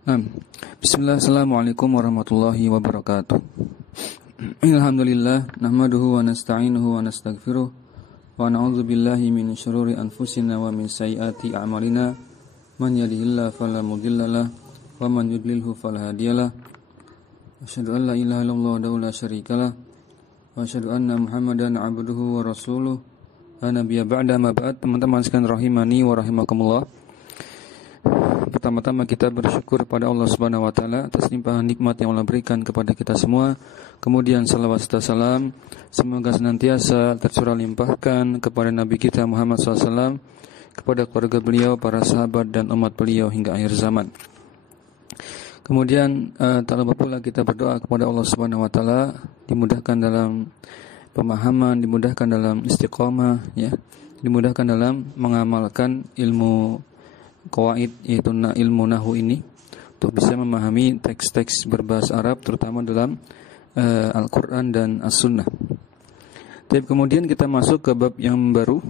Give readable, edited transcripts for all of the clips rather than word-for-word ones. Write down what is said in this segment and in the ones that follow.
Bismillah, assalamualaikum warahmatullahi wabarakatuh. Alhamdulillah, nahmaduhu wa nasta'inuhu wa nastaghfiruh wa na'udzu billahi min syururi anfusina wa min sayyiati a'malina. Man yahdihillahu fala mudhillalah wa man yudlilhu fala hadiyalah. Asyhadu an la ilaha illallah wa la syarikalah wa asyhadu anna Muhammadan 'abduhu wa rasuluh. La nabiyya ba'da ma ba'd. Teman-teman sekalian rahimani wa rahimakumullah. Pertama-tama kita bersyukur kepada Allah Subhanahu wa taala atas limpahan nikmat yang Allah berikan kepada kita semua. Kemudian salawat serta salam semoga senantiasa tercurah limpahkan kepada Nabi kita Muhammad SAW, kepada keluarga beliau, para sahabat dan umat beliau hingga akhir zaman. Kemudian tak lupa pula kita berdoa kepada Allah Subhanahu wa taala dimudahkan dalam pemahaman, dimudahkan dalam istiqamah, ya, dimudahkan dalam mengamalkan ilmu qawaid, yaitu ilmu nahwu ini, untuk bisa memahami teks-teks berbahasa Arab terutama dalam Al-Quran dan As-Sunnah. Tapi kemudian kita masuk ke bab yang baru,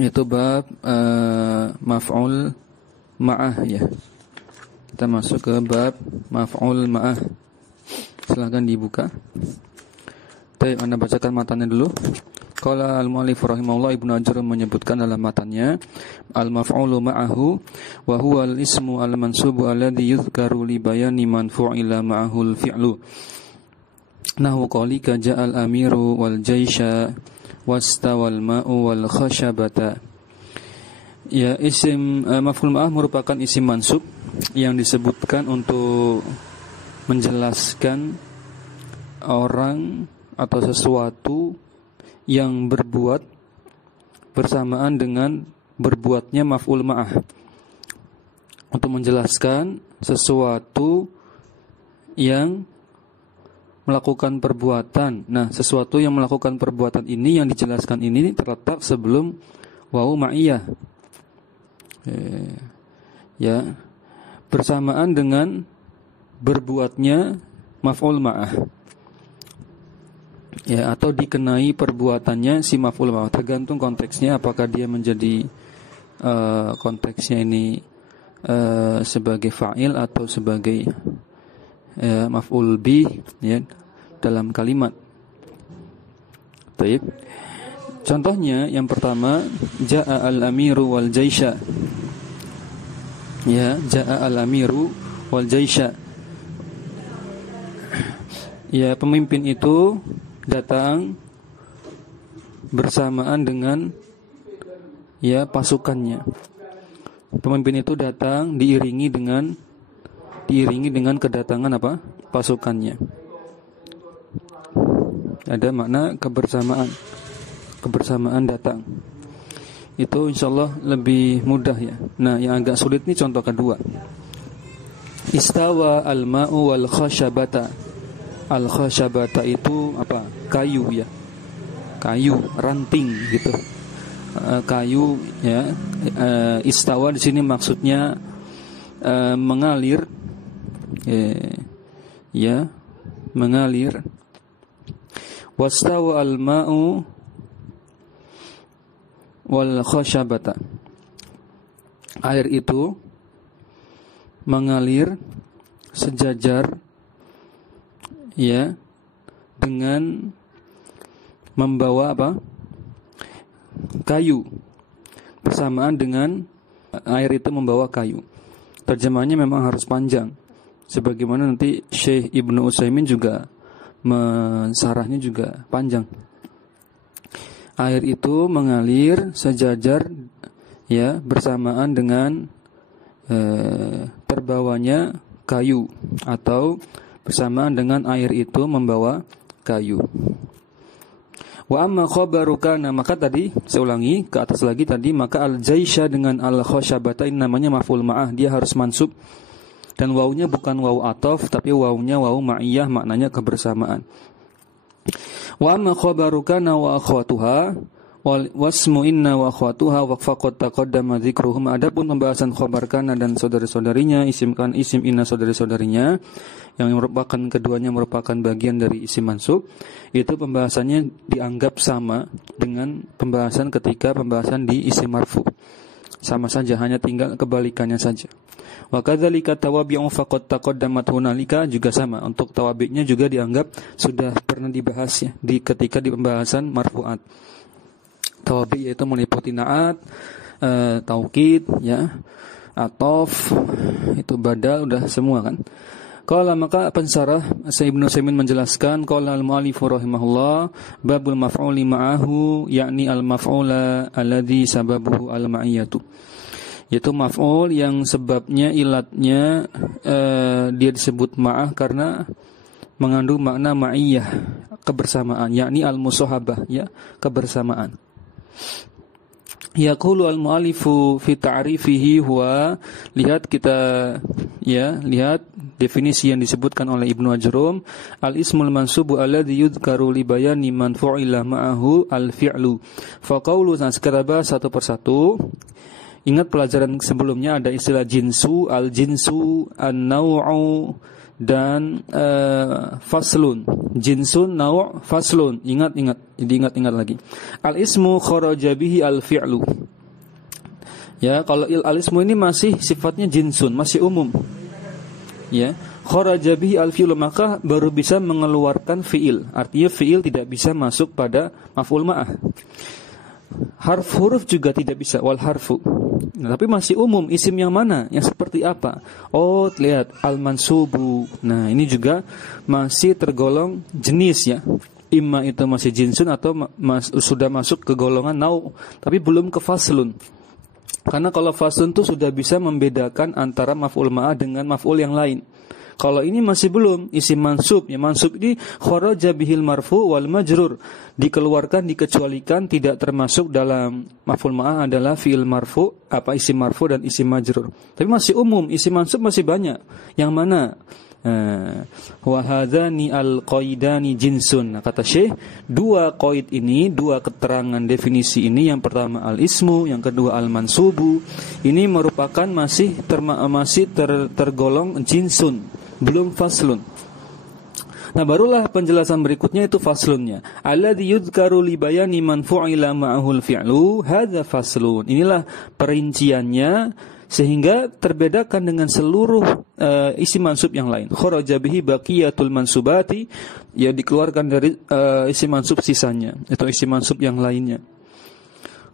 yaitu bab maf'ul ma'ah, ya. Kita masuk ke bab maf'ul ma'ah. Silakan dibuka. Baik, Anda bacakan matanya dulu. Qala al-mu'allif rahimahullah, Ibnu Ajur menyebutkan dalam matanya, al-maf'ulu ma'ahu wa huwa al-ismu al-mansubu alladhi yudhkaru li bayani man fu'ila ma'ahu al-fi'lu. Nahu qalika ja'al amiru wal jaysha wastawal ma'u wal khashabata. Ya, isim maf'ul ma'ah merupakan isim mansub yang disebutkan untuk menjelaskan orang atau sesuatu yang berbuat bersamaan dengan berbuatnya maf'ul ma'ah, untuk menjelaskan sesuatu yang melakukan perbuatan. Nah, sesuatu yang melakukan perbuatan ini, yang dijelaskan ini terletak sebelum wawu ma'iyah, ya, bersamaan dengan berbuatnya maf'ul ma'ah, ya, atau dikenai perbuatannya si maf'ul ma'ah. Tergantung konteksnya, apakah dia menjadi konteksnya ini sebagai fa'il atau sebagai maf'ul bih, ya, dalam kalimat. Baik. Contohnya yang pertama, ja'a al-amiru wal jaysha. Ya, ja'a al-amiru wal jaysha. Ya, pemimpin itu datang bersamaan dengan, ya, pasukannya. Pemimpin itu datang diiringi dengan kedatangan apa? Pasukannya. Ada makna kebersamaan datang. Itu insyaallah lebih mudah, ya. Nah, yang agak sulit ini contoh kedua. Istawa al-ma'u wal khashabata. Al-khashabata itu apa? Kayu, ya. Kayu, ranting gitu. Kayu, ya. Istawa di sini maksudnya mengalir, ya, mengalir. Wastawa al-ma'u wal khashabata. Air itu mengalir sejajar, ya, dengan membawa apa? Kayu. Bersamaan dengan air itu membawa kayu. Terjemahannya memang harus panjang, sebagaimana nanti Syekh Ibnu Utsaimin juga mensarahnya juga panjang. Air itu mengalir sejajar, ya, bersamaan dengan terbawanya kayu, atau bersamaan dengan air itu membawa kayu. Wa amma khabaru kana, maka tadi saya ulangi ke atas lagi tadi, maka al-jaysha dengan al-khashabata ini namanya maf'ul ma'ah, dia harus mansub, dan wawunya bukan wawu ataf tapi wawunya wawu ma'iyah, maknanya kebersamaan. Wa amma khabaru kana wa akhwatuha wasmu inna wa akhwatuha wa faqad taqaddama dzikruhum. Adapun pembahasan khabar kana dan saudari-saudarinya, isim kan, isim inna saudari-saudarinya, yang merupakan keduanya merupakan bagian dari isim mansub, itu pembahasannya dianggap sama dengan pembahasan ketika pembahasan di isim marfu. Sama saja, hanya tinggal kebalikannya saja. Wa kadzalika tawabi'u faqad taqaddamat hunalika, juga sama. Untuk tawabi'nya juga dianggap sudah pernah dibahas ya ketika di pembahasan marfu'at. Tawabi' yaitu meliputi na'at, taukid ya, atof, itu badal, udah semua kan. Qala, maka pensarah Ibnu Utsaimin menjelaskan, qala al-mu'allif rahimahullah, babul maf'uli ma'ahu yakni al-maf'ula alladhi sababuhu al-ma'iyatu. Yaitu maf'ul yang sebabnya ilatnya dia disebut ma'ah karena mengandung makna ma'iyah, kebersamaan, yakni al-musahabah ya, kebersamaan. Yaqulu al-mu'allifu fi ta'rifihi huwa, lihat definisi yang disebutkan oleh Ibnu Ajrum, al-ismul mansubu alladhi yudhkaru li bayani man fu'ila ma'ahu al-fi'lu. Fa qawlu, sekarang bahas satu persatu. Ingat pelajaran sebelumnya ada istilah jinsu, al-jinsu, an-naw'u, dan faslun. Jinsun, naw', faslun. Ingat lagi. Al-ismu kharaja bihi al-fi'lu. Ya, kalau al-ismu ini masih sifatnya jinsun, masih umum. Ya, kharaja bihi al-fi'lu, maka baru bisa mengeluarkan fi'il. Artinya fi'il tidak bisa masuk pada maf'ul ma'ah. Huruf juga tidak bisa, wal harfu. Nah, tapi masih umum, isim yang mana, yang seperti apa? Oh, lihat al-mansubu. Nah, ini juga masih tergolong jenis ya. Imma itu masih jinsun atau sudah masuk ke golongan nau, tapi belum ke faslun. Karena kalau faslun itu sudah bisa membedakan antara maf'ul ma'ah dengan maf'ul yang lain. Kalau ini masih belum, isim mansub. Ya, mansub ini kharaja bihil marfu wal majrur. Dikeluarkan, dikecualikan, tidak termasuk dalam maf'ul ma'ah adalah fi'il marfu, isim marfu dan isim majrur. Tapi masih umum, isim mansub masih banyak. Yang mana? Wa hadzani al-qaidani jinsun. Nah, kata Syekh, dua qaid ini, dua keterangan definisi ini, yang pertama al-ismu, yang kedua al-mansubu, ini merupakan masih tergolong jinsun, belum faslun. Nah, barulah penjelasan berikutnya itu faslunnya. Alladzi yudhkaru li bayani man fu'ila ma'ahul fi'lu, hadza faslun. Inilah perinciannya sehingga terbedakan dengan seluruh isim mansub yang lain. Kharaja bihi baqiyatul mansubati, ya dikeluarkan dari isim mansub sisanya, itu isim mansub yang lainnya.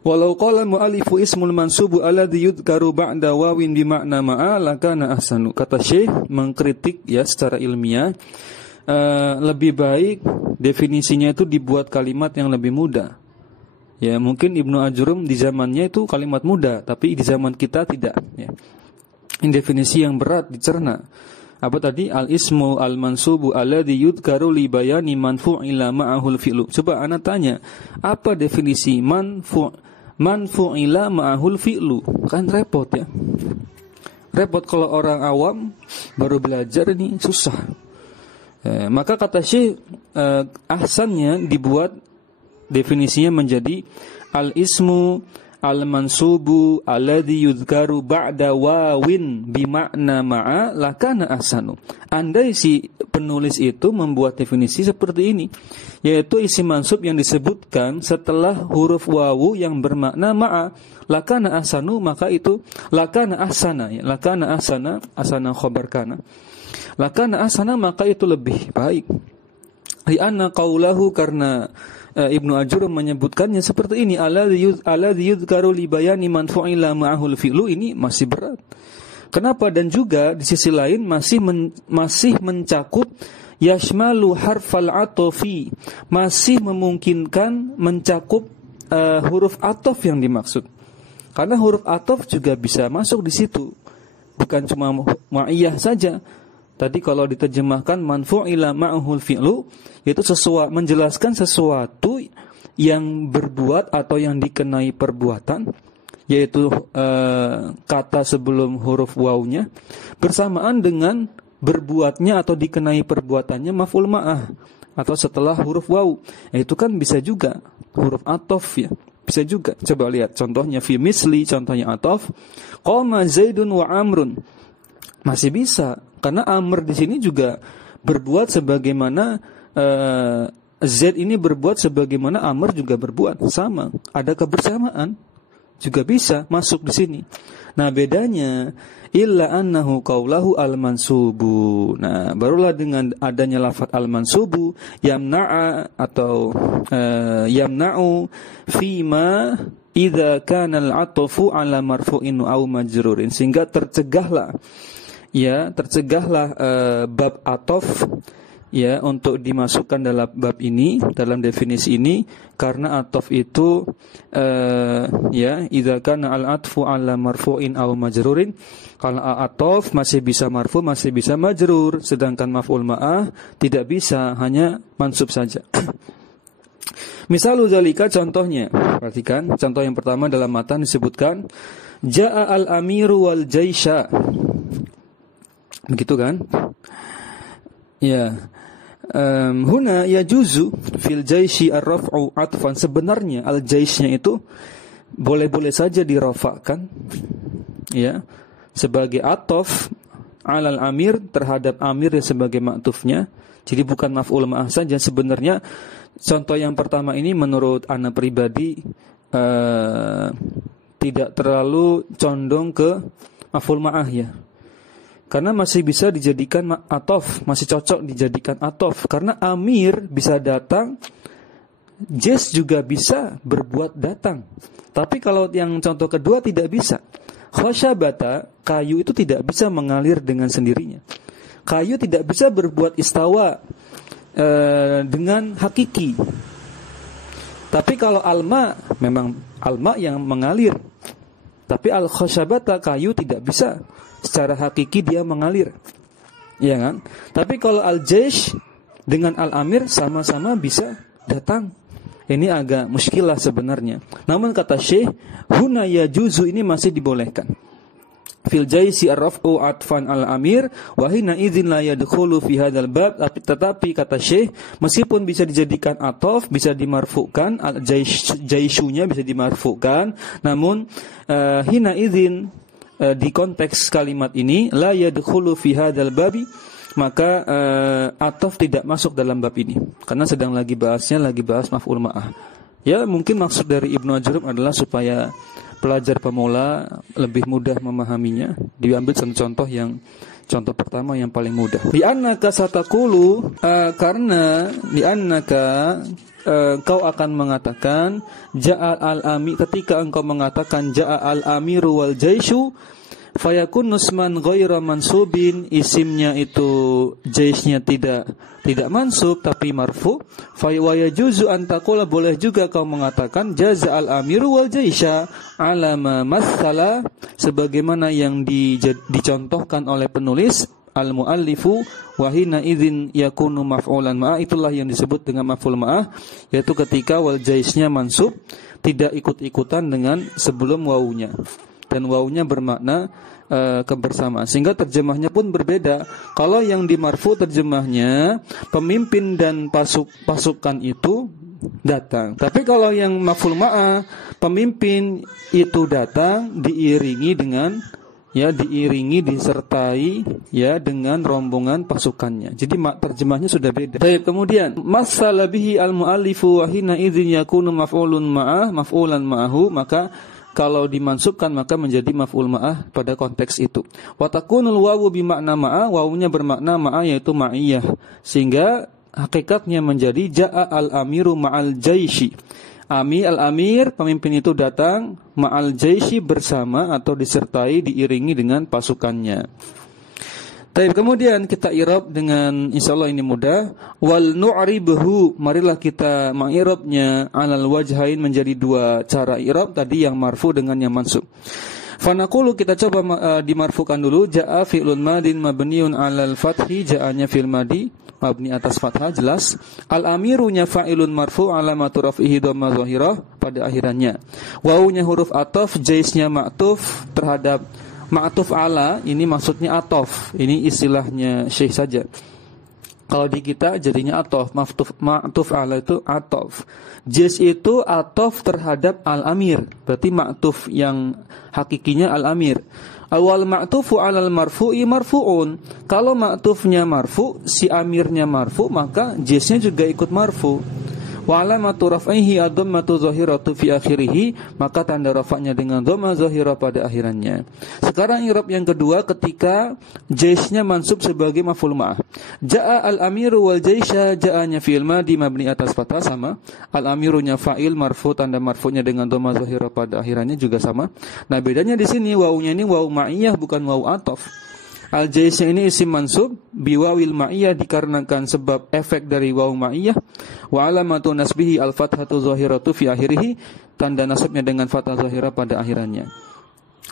Walau qala mu'allifu ismul mansubu alladzi yudhkaru ba'da wawin bi makna ma'a lakana ahsanu. Kata Syekh mengkritik ya secara ilmiah, lebih baik definisinya itu dibuat kalimat yang lebih mudah. Ya, mungkin Ibnu Ajrum di zamannya itu kalimat mudah, tapi di zaman kita tidak ya. Ini definisi yang berat dicerna. Apa tadi? Al-ismu al-mansubu alladzi yudhkaru li bayani man fu'ila ma'ahul fi'lu. Coba ana tanya, apa definisi man fu'ila ma'ahul fi'lu? Kan repot ya. Repot kalau orang awam baru belajar, ini susah. Maka kata Syekh, ahsannya dibuat definisinya menjadi al-ismu al-mansubu alladzi yudhkaru ba'da wawin bimakna ma'a lakana ahsanu. Andai si penulis itu membuat definisi seperti ini, yaitu isim mansub yang disebutkan setelah huruf wawu yang bermakna ma'a, lakana ahsanu, maka itu lakana ahsana ya, lakana ahsana, ahsana khabar kana. Lakana ahsana, maka itu lebih baik. Li'anna qaulahu, karena Ibnu Ajrum menyebutkannya seperti ini, alladzi yudhkaru li bayani man fu'ila ma'ahul fi'lu, ini masih berat. Kenapa? Dan juga di sisi lain masih mencakup yashmalu harfal atofi, masih memungkinkan mencakup huruf atof yang dimaksud. Karena huruf atof juga bisa masuk di situ, bukan cuma ma'iyah saja. Tadi kalau diterjemahkan manfu'ila ma'ahul fi'lu, yaitu menjelaskan sesuatu yang berbuat atau yang dikenai perbuatan, yaitu kata sebelum huruf wawunya bersamaan dengan berbuatnya atau dikenai perbuatannya maf'ul ma'ah atau setelah huruf wawu. Itu kan bisa juga huruf atof ya. Bisa juga. Coba lihat contohnya fi misli, contohnya atof. Qama Zaidun wa Amrun. Masih bisa, karena Amr di sini juga berbuat sebagaimana Zaid ini berbuat sebagaimana Amr juga berbuat, sama, ada kebersamaan. juga bisa masuk di sini. Nah, bedanya illa annahu qaulahu al-mansubu. Nah, barulah dengan adanya lafaz al-mansubu yamna'a atau yamna'u fima idza kana al-'atfu 'ala marfu'in aw majrurin, sehingga tercegahlah bab atof ya untuk dimasukkan dalam bab ini, dalam definisi ini, karena atof itu idza kana al-'atfu 'ala marfu'in aw majrurin, kalau atof masih bisa marfu, masih bisa majrur, sedangkan maf'ul ma'ah tidak bisa, hanya mansub saja. Misalul zalika, contohnya, perhatikan contoh yang pertama dalam matan disebutkan ja'a al-amiru wal jaisha, begitu kan ya. Huna yajuzu fil jaishi ar-raf'u atfan, sebenarnya al-jaishnya itu boleh-boleh saja dirafa'kan ya sebagai atof alal amir, terhadap amir ya sebagai maktufnya. Jadi bukan maf'ul ma'ah saja. Sebenarnya contoh yang pertama ini menurut ana pribadi tidak terlalu condong ke maf'ul ma'ah ya. Karena masih bisa dijadikan atof, masih cocok dijadikan atof. Karena amir bisa datang, jas juga bisa berbuat datang. Tapi kalau yang contoh kedua tidak bisa. Khasyabata, kayu itu tidak bisa mengalir dengan sendirinya. Kayu tidak bisa berbuat istawa dengan hakiki. Tapi kalau alma, memang alma yang mengalir. Tapi al-khasyabata, kayu tidak bisa secara hakiki dia mengalir, ya kan? Tapi kalau al-jaish dengan al-amir sama-sama bisa datang. Ini agak muskilah sebenarnya. Namun kata Syekh, huna yajuzu, ini masih dibolehkan. Fil jaisi ar-raf'u atfan al-amir wa hina idzin la yadkhulu fi hadzal bab. Tetapi kata Syekh, meskipun bisa dijadikan atof, bisa dimarfukan, al-jaishunya bisa dimarfukan, namun hina idzin di konteks kalimat ini la yadkhulu fi hadzal babi, maka atof tidak masuk dalam bab ini karena sedang lagi bahas maf'ul ma'ah. Ya, mungkin maksud dari Ibnu Ajurub adalah supaya pelajar pemula lebih mudah memahaminya. Diambil contoh pertama yang paling mudah. Di annaka sataqulu, karena di annaka kau akan mengatakan ja'al al-ami, ketika engkau mengatakan ja'al al-amiru wal jaishu, fayakun nusman ghaira mansubin, isimnya itu jaisnya tidak mansub tapi marfu. Fa yajuzu an taqula, boleh juga kau mengatakan jaza al-amiru wal jaisha ala ma matsala, sebagaimana yang dicontohkan oleh penulis al-muallifu wa hina idzin yakunu maf'ulan ma'ah. Itulah yang disebut dengan maf'ul ma'ah, yaitu ketika wal jaisnya mansub, tidak ikut-ikutan dengan sebelum wawunya, dan wawunya bermakna kebersamaan, sehingga terjemahnya pun berbeda. Kalau yang di marfu terjemahnya pemimpin dan pasukan itu datang. Tapi kalau yang maf'ul ma'ah, pemimpin itu datang diiringi disertai dengan rombongan pasukannya. Jadi terjemahnya sudah beda. Baik, kemudian masala bihi al-muallifu wa hina idzin yakunu maf'ulan ma'ahu, maka kalau dimansubkan maka menjadi maf'ul ma'ah pada konteks itu. Wa takunul wawu bi makna ma'a, wawunya bermakna ma'a yaitu ma'iyah, sehingga hakikatnya menjadi ja'a al-amiru ma'al jaishi. Al-amir, pemimpin itu datang, ma'al jaishi, bersama atau disertai, diiringi dengan pasukannya. Baik, kemudian kita i'rab dengan insyaallah ini mudah. Wal nu'ribuhu, marilah kita meng'irabnya alal wajhain, menjadi dua cara i'rab tadi, yang marfu dengan yang mansub. Fanaqulu, kita coba dimarfukan dulu. Ja'a fi'lun madin mabniun alal fathi, ja'anya fi'il madi mabni atas fathah, jelas. Al-amirunya fa'ilun marfu alamatu raf'ihi dhamma zahirah pada akhirannya. Wawunya huruf ataf, jaisnya ma'tuf terhadap ma'tuf ala, ini maksudnya atof. Ini istilahnya Syekh saja. Kalau di kita jadinya atof. Ma'tuf ala itu atof. Jais itu atof terhadap al-amir. Berarti ma'tuf yang hakikinya al-amir. Awal ma'tufu alal marfu'i marfu'un. Kalau ma'tufnya marfu, si amirnya marfu, maka jaisnya juga ikut marfu. Wa alamatu raf'ihi ad-dhammatu zahiratu fi akhirih, maka tanda rafa'nya dengan dhamma zahirah pada akhirannya. Sekarang i'rab yang kedua ketika jaisnya mansub sebagai maf'ul ma'ah. Ja'a al-amiru wal jaisha, ja'anya fi'il madhi mabni atas fathah sama. Al-amirunya fa'il marfu, tanda marfu'nya dengan dhamma zahirah pada akhirannya juga sama. Nah, bedanya di sini wawunya ini wawu ma'iyah bukan wawu ataf. Al-jaisnya ini isim mansub biwawil ma'iyah dikarenakan sebab efek dari wawu ma'iyah. Wa alamatu nasbihi al-fathatu zahiratu fi akhirih, tanda nasabnya dengan fathah zahirah pada akhirannya.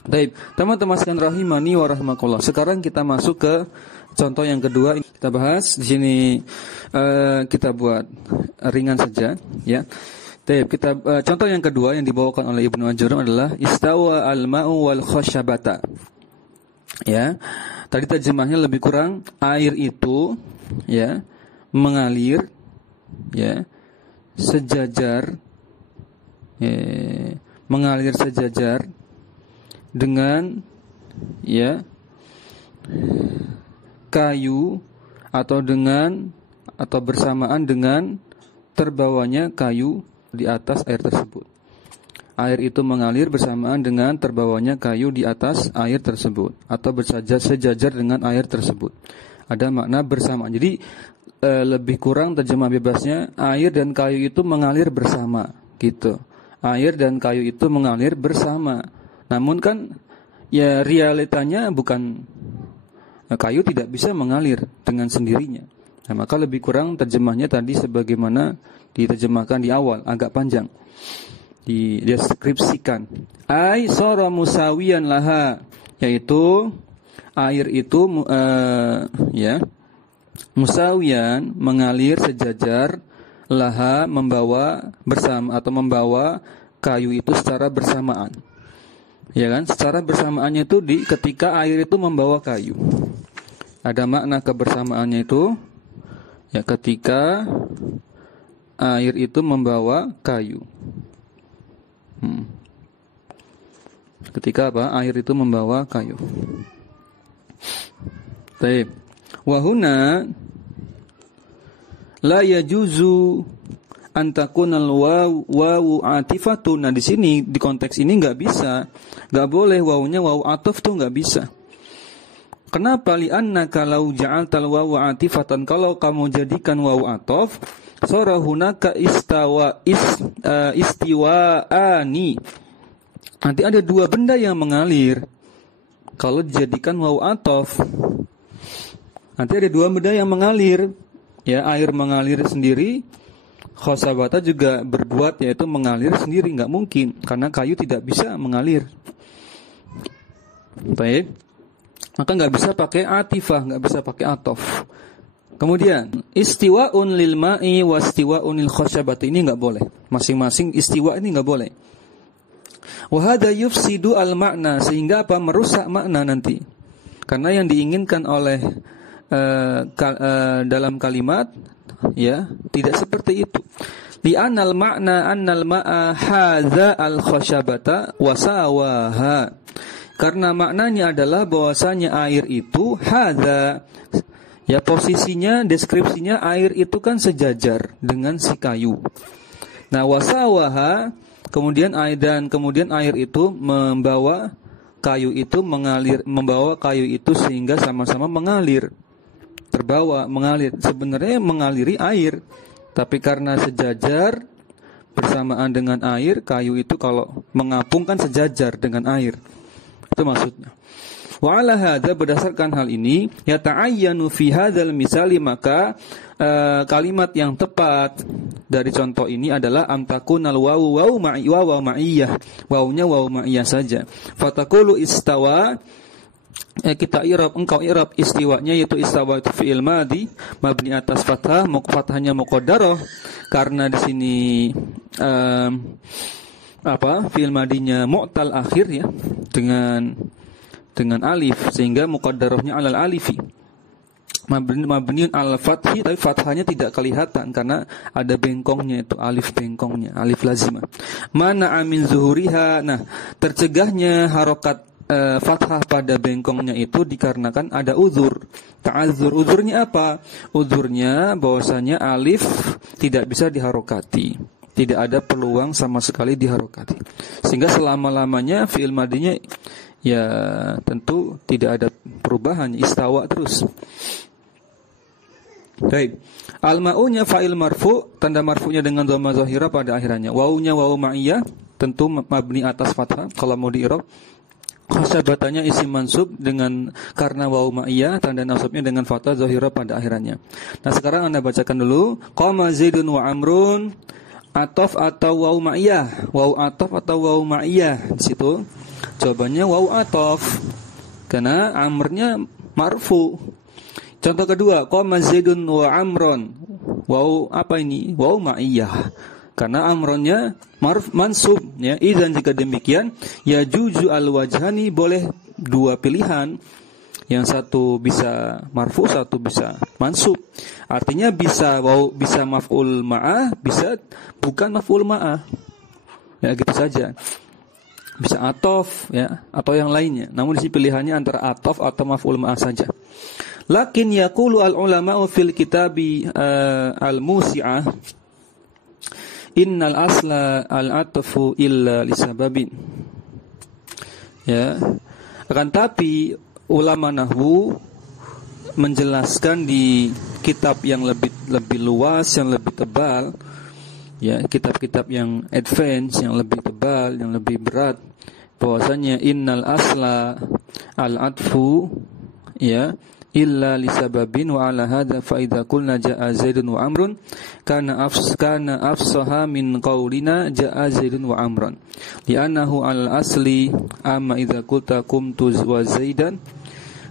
Baik, teman-teman sekalian rahimani wa rahimakumullah. Sekarang kita masuk ke contoh yang kedua. Kita bahas di sini, kita buat ringan saja, ya. Baik, kita contoh yang kedua yang dibawakan oleh Ibnu Ajurum adalah istawa al-ma'u wal khashabata. Ya. Tadi terjemahnya lebih kurang air itu, ya, mengalir, ya, sejajar, ya, mengalir sejajar dengan, ya, kayu atau bersamaan dengan terbawanya kayu di atas air tersebut. Air itu mengalir bersamaan dengan terbawanya kayu di atas air tersebut, atau sejajar dengan air tersebut. Ada makna bersamaan. Jadi lebih kurang terjemah bebasnya air dan kayu itu mengalir bersama, gitu. Air dan kayu itu mengalir bersama. Namun kan ya realitanya bukan, kayu tidak bisa mengalir dengan sendirinya. Nah, maka lebih kurang terjemahnya tadi sebagaimana diterjemahkan di awal, agak panjang. Dideskripsikan. Ai sara musawiyan laha, yaitu air itu ya, musawiyan mengalir sejajar, laha membawa bersama atau membawa kayu itu secara bersamaan. Ya kan? Secara bersamaannya itu ketika air itu membawa kayu. Ada makna kebersamaannya itu ya ketika air itu membawa kayu. Ketika apa? Air itu membawa kayu. Baik. Wa huna la yajuzu an takunal wawu atifatun. Nah, di sini di konteks ini enggak boleh wawunya wawu ataf tuh enggak bisa. Kenapa? Li'annaka law ja'altal wawu atifatan, kalau kamu jadikan wawu ataf, sara hunaka istiwaani. Nanti ada dua benda yang mengalir. Kalau dijadikan wawu ataf, nanti ada dua benda yang mengalir. Ya, air mengalir sendiri, khasabata juga berbuat, yaitu mengalir sendiri, enggak mungkin karena kayu tidak bisa mengalir. Baik. Maka enggak bisa pakai atifah, enggak bisa pakai ataf. Kemudian istiwa'un lil ma'i wa istiwa'un lil khashabati, ini enggak boleh. Masing-masing istiwa ini enggak boleh. Wa hadza yufsidu al makna, sehingga apa? Merusak makna nanti. Karena yang diinginkan oleh dalam kalimat ya tidak seperti itu. Li anal makna annal ma'a hadza al khashabata wa sawaha. Karena maknanya adalah bahwasanya air itu hadza, ya posisinya, deskripsinya air itu kan sejajar dengan si kayu. Nah, wasawaha, kemudian air itu membawa kayu itu membawa kayu itu sehingga sama-sama mengalir. Mengalir. Sebenarnya mengaliri air, tapi karena sejajar bersamaan dengan air, kayu itu kalau mengapung kan sejajar dengan air. Itu maksudnya. Wa ala hadza, berdasarkan hal ini, yata'ayyanu fi hadzal misali, maka kalimat yang tepat dari contoh ini adalah antakunal wawu ma'iyah. Wawunya wawu ma'iyah saja. Fataqulu istawa, kita engkau i'rab istiwanya, yaitu istawa itu fi'il madhi mabni atas fathah, fathahnya muqaddarah karena di sini fi'il madinya mu'tal akhir ya, dengan alif, sehingga muqaddarahnya alal alifi. Mabniun al fathi, tapi fathahnya tidak kelihatan karena ada bengkongnya, itu alif bengkongnya, alif lazimah. Mana amin zuhuriha, nah tercegahnya harokat fathah pada bengkongnya itu dikarenakan ada uzur, ta'adzur. Uzurnya apa? Uzurnya bahwasanya alif tidak bisa diharokati, tidak ada peluang sama sekali diharokati, sehingga selama-lamanya fi'il madinya ya tentu tidak ada perubahan, istawa terus. Baik. Al-ma'unya fa'il marfu, tanda marfu'nya dengan dhamma zahira pada akhirannya. Wawunya wawu ma'iyah, tentu mabni atas fathah kalau mau di-i'rab. Khasabatannya isim mansub dengan karena wawu ma'iyah, tanda nasabnya dengan fathah zahira pada akhirannya. Nah, sekarang Anda bacakan dulu. Qama Zaidun wa Amrun, atof atau wawu ma'iyah. Wawu atof atau wawu ma'iyah. Di situ jawabannya wawu atof. Karena amrnya marfu. Contoh kedua, qama Zaidun wa Amrun. Wawu apa ini? Wawu ma'iyah. Karena amronnya mansub, ya. Idzan jika demikian, ya juju al-wajhani, boleh dua pilihan. Yang satu bisa marfu, satu bisa mansub. Artinya bisa bisa maf'ul ma'ah, bisa bukan maf'ul ma'ah. Ya gitu saja. Bisa atof, ya, atau yang lainnya. Namun di sini pilihannya antara atof atau maf'ul ma'ah saja. Lakin yaqulu al-ulama'u fil kitabi al-musi'ah, innal asla al-atfu illa lisababin. Ya. Akan tapi ulama nahwu menjelaskan di kitab yang lebih luas, yang lebih tebal, ya, kitab-kitab yang advance, yang lebih tebal, yang lebih berat, bahwasanya innal asla al-atfu, ya, illa lisababin, wa ala hadza fa idza qulna jaa Zaidun wa Amrun kana afsaha min qaulina jaa Zaidun wa Amrun li'annahu al-asli, amma idza qulta qumtu wa Zaidan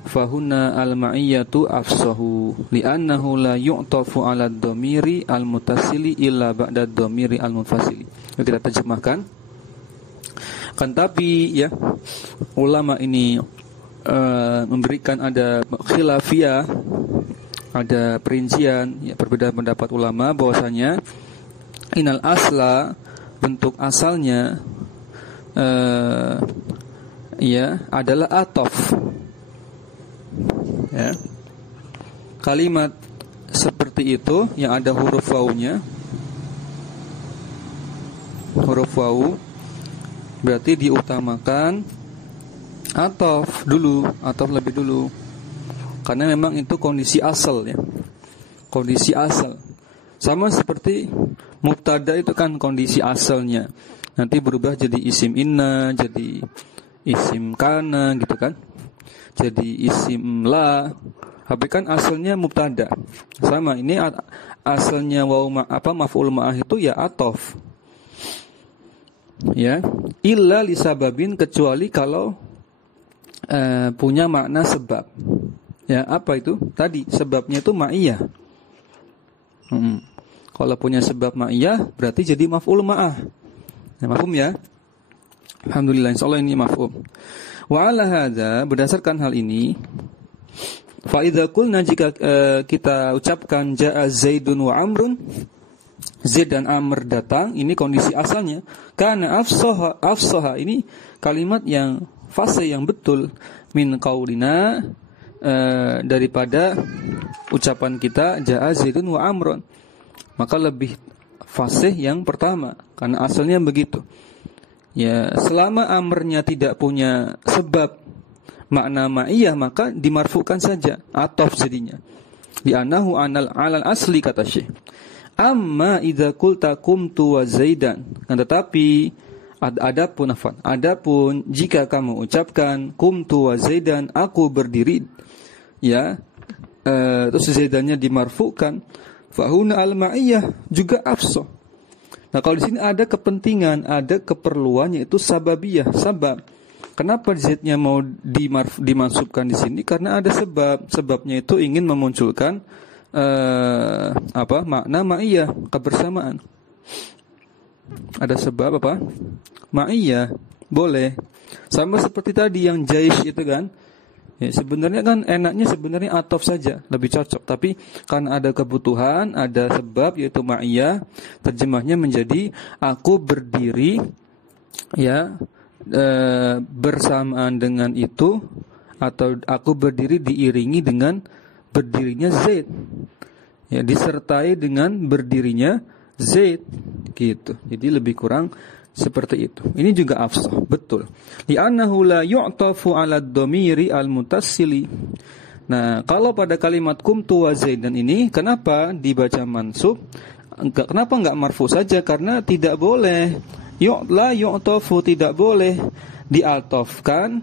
fahuna al-ma'iyyatu afsahu li'annahu la yu'tafu 'ala ad-dhamiri al-muttasili illa ba'da ad-dhamiri al-munfasili. Kita terjemahkan. Kan tapi ya, ulama ini memberikan ada khilafiyah, ada perincian, ya, perbedaan pendapat ulama bahwasanya inal asla, bentuk asalnya ya adalah atof, ya. Kalimat seperti itu yang ada huruf wawunya, huruf wawu berarti diutamakan atof dulu, atof lebih dulu, karena memang itu kondisi asal, ya, kondisi asal. Sama seperti mubtada itu kan kondisi asalnya, nanti berubah jadi isim inna, jadi isim kana, gitu kan, jadi isim la. Tapi kan asalnya mubtada. Sama ini asalnya maf'ul ma'ah itu ya atof, ya, illa lisababin, kecuali kalau punya makna sebab. Ya, apa itu? Tadi sebabnya itu ma'iyah. Kalau punya sebab ma'iyah berarti jadi maf'ul ma'ah. Ya, mafhum ya? Alhamdulillah, insyaallah ini mafhum. Wa ala hadza, berdasarkan hal ini, fa idza qulna, jika kita ucapkan jaa Zaidun wa Amrun, Zaid dan Amr datang, ini kondisi asalnya. Karena afsaha ini kalimat yang fase yang betul min qaulina, daripada ucapan kita jaa Zaidun wa Amrun, maka lebih fasih yang pertama karena asalnya begitu. Ya, selama amrnya tidak punya sebab makna ma'iyah, maka dimarfukan saja, atof jadinya. Li'annahu alal asli, kata Syekh. Amma idza qulta qumtu wa Zaidan, tetapi Adapun jika kamu ucapkan qumtu wa Zaidan, aku berdiri, ya, terus Zaidannya dimarfukan, fahuna al-ma'iyah juga afsah. Nah, kalau di sini ada kepentingan, ada keperluan, yaitu sababiyah, sabab. Kenapa Zaidnya mau dimasukkan di sini? Karena ada sebab. Sebabnya itu ingin memunculkan makna ma'iyah, kebersamaan. Ada sebab apa? Ma'iyah, boleh. Sama seperti tadi yang jaish itu kan. Ya, sebenarnya kan enaknya sebenarnya atof saja, lebih cocok. Tapi karena ada kebutuhan, ada sebab, yaitu ma'iyah, terjemahnya menjadi aku berdiri, ya, bersamaan dengan itu, atau aku berdiri diiringi dengan berdirinya Zaid. Ya, disertai dengan berdirinya Zaid gitu. Jadi lebih kurang seperti itu. Ini juga afsah, betul. Li'annahu la yu'tafu 'ala ad-dhamiri al-mutassili. Nah, kalau pada kalimat kumtu wa Zaidan ini kenapa dibaca mansub? Kenapa enggak marfu saja? Karena tidak boleh la yu'tafu, tidak boleh diatofkan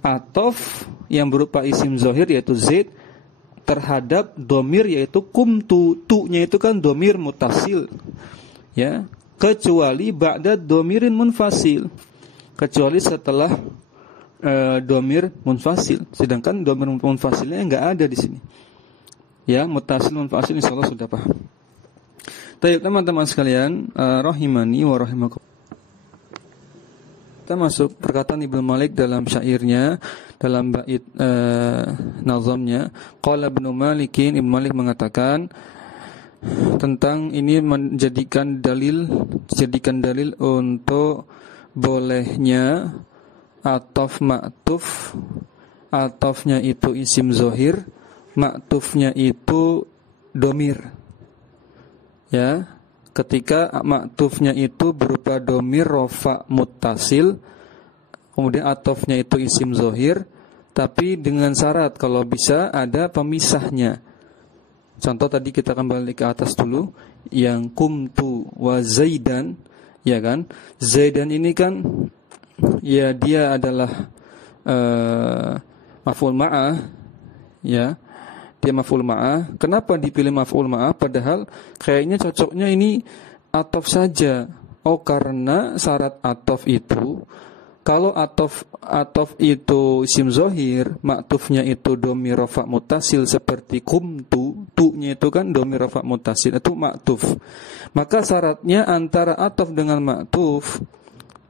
atof yang berupa isim zahir yaitu Zaid terhadap domir yaitu kumtu. Tu-nya itu kan domir mutasil, ya, kecuali ba'da domirin munfasil, kecuali setelah domir munfasil. Sedangkan domir munfasilnya enggak ada di sini. Ya, mutasil munfasil insyaallah sudah paham. Baik, teman-teman sekalian, rahimani wa rahimakum. Kita masuk perkataan Ibnu Malik dalam syairnya, dalam bait nazamnya. Qala Ibnu Malikin, Ibnu Malik mengatakan tentang ini dijadikan dalil untuk bolehnya atof ma'tuf. Atofnya itu isim zahir, ma'tufnya itu domir. Ya, ketika ma'tufnya itu berupa domir rofa muttasil, kemudian atofnya itu isim zahir, tapi dengan syarat kalau bisa ada pemisahnya. Contoh tadi kita kembali ke atas dulu, yang kumtu wa Zaidan, ya kan? Zaidan ini kan ya dia adalah maf'ul ma'ah, ya. Dia maf'ul ma'ah. Kenapa dipilih maf'ul ma'ah padahal kayaknya cocoknya ini atof saja? Oh, karena syarat atof itu kalau atof itu isim zahir, ma'tufnya itu dhamir rafa muttasil seperti kumtu, tu-nya itu kan dhamir rafa muttasil, itu ma'tuf. Maka syaratnya antara atof dengan ma'tuf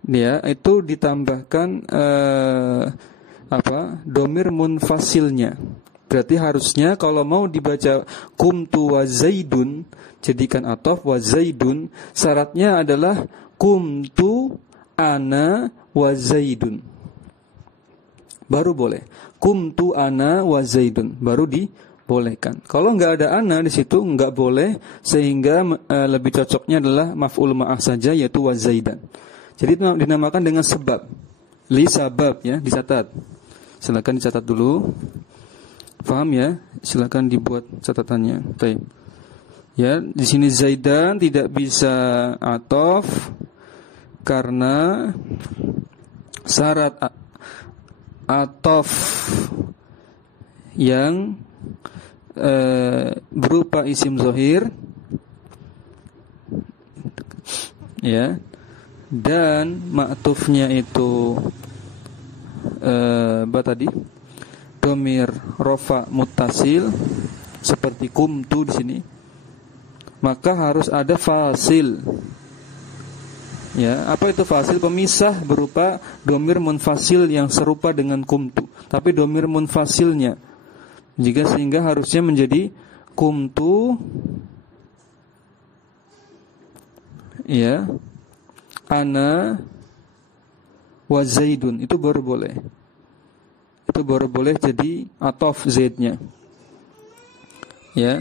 dia itu ditambahkan dhamir munfasilnya. Berarti harusnya kalau mau dibaca kumtu wa Zaidun, jadikan atof wa Zaidun, syaratnya adalah kumtu ana wa Zaidun, baru boleh. Kumtu ana wa Zaidun baru dibolehkan. Kalau enggak ada ana di situ enggak boleh, sehingga lebih cocoknya adalah maf'ul ma'ah saja yaitu wa Zaidan. Jadi itu dinamakan dengan sebab. Li sabab, ya, dicatat. Silakan dicatat dulu. Paham ya? Silakan dibuat catatannya. Baik. Ya, di sini Zaidan tidak bisa atof karena syarat atof yang berupa isim zahir, ya, dan ma'tufnya itu apa tadi? Dhamir rafa muttasil seperti kumtu di sini. Maka harus ada fasil. Ya, apa itu fasil? Pemisah berupa dhamir munfasil yang serupa dengan kumtu, tapi dhamir munfasilnya. Sehingga harusnya menjadi kumtu, ya, ana wa Zaidun, itu baru boleh. Itu baru boleh jadi atof Zaidnya. Ya,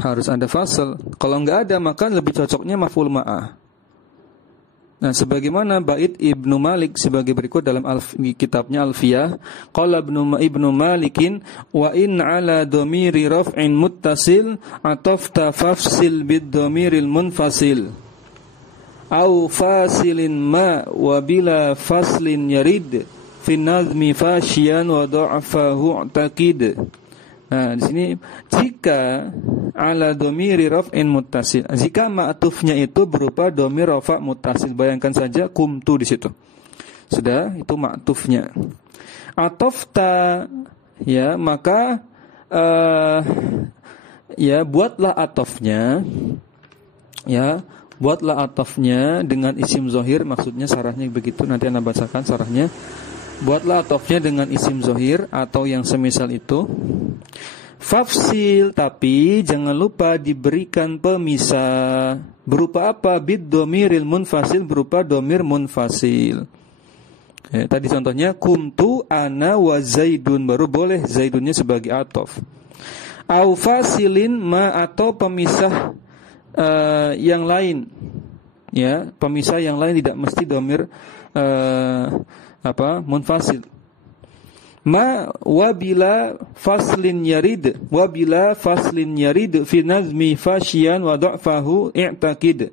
harus ada fasal. Kalau enggak ada maka lebih cocoknya maf'ul ma'ah. Nah, sebagaimana bait Ibnu Malik sebagai berikut dalam kitabnya Alfiyah, qala Ibnu Malikin wa in ala dhamiri raf'in muttasil atafta fafsil bid dhamiril munfasil au fasilin ma wa bila faslin yarid fi nazmi fashiyan wa dha'afahu i'taqid. Nah, di sini jika ala dhamiri raf'in muttasil, jika ma'tufnya itu berupa dhamir rafa muttasil, bayangkan saja kumtu di situ. Sudah, itu ma'tufnya. Atofta, ya, maka ya, buatlah atofnya, ya, buatlah atofnya dengan isim zahir, maksudnya sarahnya begitu, nanti Anda bacakan sarahnya. Buatlah atofnya dengan isim zahir atau yang semisal itu. Fafsil, tapi jangan lupa diberikan pemisah Berupa apa? Bid domiril munfasil, berupa domir munfasil. Ya, tadi contohnya kumtu ana wa zaidun, baru boleh zaidunnya sebagai atof. Au fasilin ma, atau pemisah yang lain. Ya, pemisah yang lain tidak mesti domir munfasil. Ma wabila faslin yarid, wabila faslin yarid fi nazmi fasyian wa dha'fahu i'taqid.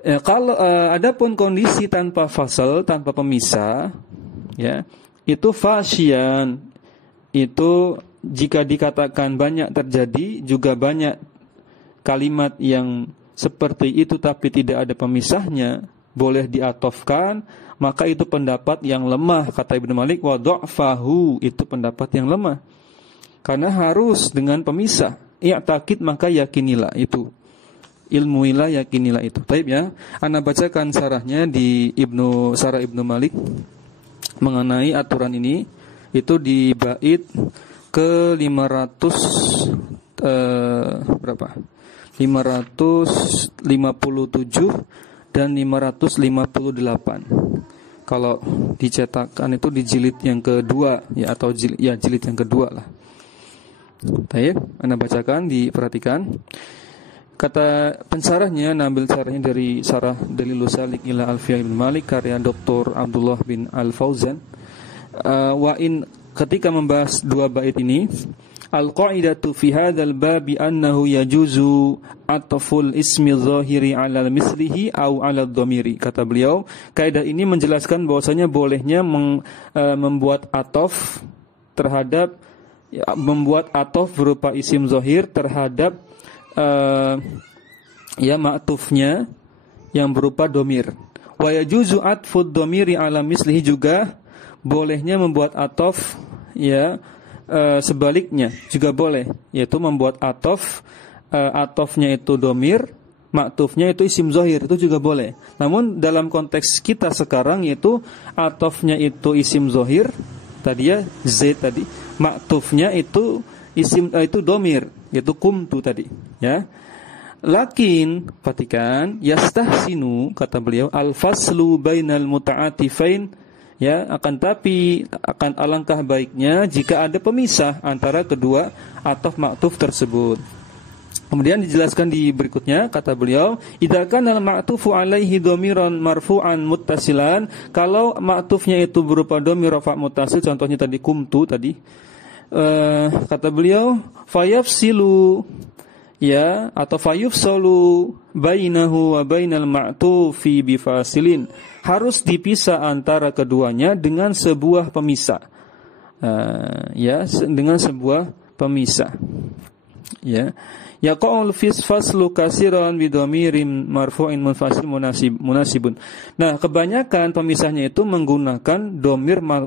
Kalau adapun kondisi tanpa fasal, tanpa pemisah, ya, itu fasyian, itu jika dikatakan banyak terjadi, juga banyak kalimat yang seperti itu tapi tidak ada pemisahnya, boleh diatofkan, maka itu pendapat yang lemah, kata Ibnu Malik. Wa dha'fahu, itu pendapat yang lemah, karena harus dengan pemisah. I'taqid, maka yakinilah itu, ilmuilah, yakinilah itu. Baik ya, ana bacakan sarahnya di Sarah Ibnu Malik mengenai aturan ini. Itu di bait ke 500 berapa? 557 dan 558. Kalau dicetakkan itu di jilid yang kedua, ya, atau jilid yang kedua lah. Baik, Anda bacakan, diperhatikan. Kata pensarahnya, nambil sarahnya dari Sarah Dalilus Salik ila Alfiyah Ibn Malik karya Dr. Abdullah bin Al-Fauzan. Ketika membahas dua bait ini, al-qa'idatu fi hadzal babi annahu yajuzu atful ismi zahiri 'ala mislihi au 'ala dhamiri. Kata beliau, kaidah ini menjelaskan bahwasanya bolehnya membuat atof terhadap, membuat atof berupa isim zahir terhadap ma'tufnya yang berupa domir. Wa yajuzu atfud dhamiri 'ala mislihi, juga bolehnya membuat atof sebaliknya juga boleh, yaitu membuat atof, atofnya itu domir, maktufnya itu isim zahir, itu juga boleh. Namun dalam konteks kita sekarang, yaitu atofnya itu isim zahir tadi, ya, z tadi, maktufnya itu isim itu domir, yaitu kumtu tadi, ya. Lakin, perhatikan, yastahsinu, kata beliau, al-faslu bainal muta'atifain, ya, akan alangkah baiknya jika ada pemisah antara kedua atof maktuf tersebut. Kemudian dijelaskan di berikutnya, kata beliau, idza kana al-ma'tufu alaihi dhamiran marfu'an muttasilan, kalau maktufnya itu berupa dhamir rafa' muttasil, contohnya tadi kumtu tadi, kata beliau, fayafsilu, ya, atau fayufsalu bainahu wa bainal ma'tufi bifasilin, harus dipisah antara keduanya dengan sebuah pemisah, dengan sebuah pemisah, ya. Yaqa'ul faslu kasiran bidhamirin marfu'in munfasil munasibun. Nah, kebanyakan pemisahnya itu menggunakan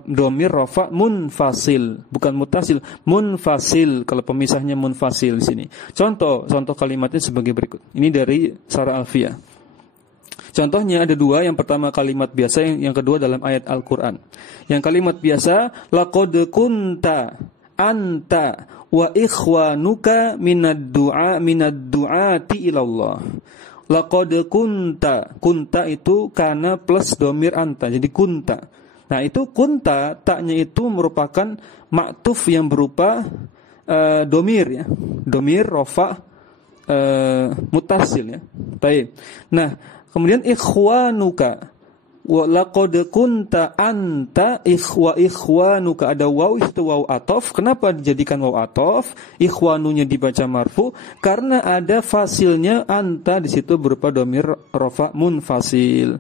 domir rafa' munfasil, bukan mutasil, munfasil. Kalau pemisahnya munfasil di sini. Contoh kalimatnya sebagai berikut. Ini dari Sarah Alfiyah. Contohnya ada dua. Yang pertama kalimat biasa, yang kedua dalam ayat Al-Quran. Yang kalimat biasa, laqad kunta anta wa ikhwanuka minad du'ati ilallah. Laqad kunta itu kana plus domir anta, jadi kunta. Nah, itu kunta, taknya itu merupakan maktuf yang berupa domir, ya, domir rafa' mutasil, ya. Baik. Nah, kemudian ikhwanuka, wa laqad kunta anta ikhwanuka, ada waw, itu waw atof. Kenapa dijadikan waw atof? Ikhwanunya dibaca marfu karena ada fasilnya anta di situ berupa domir rafa' munfasil.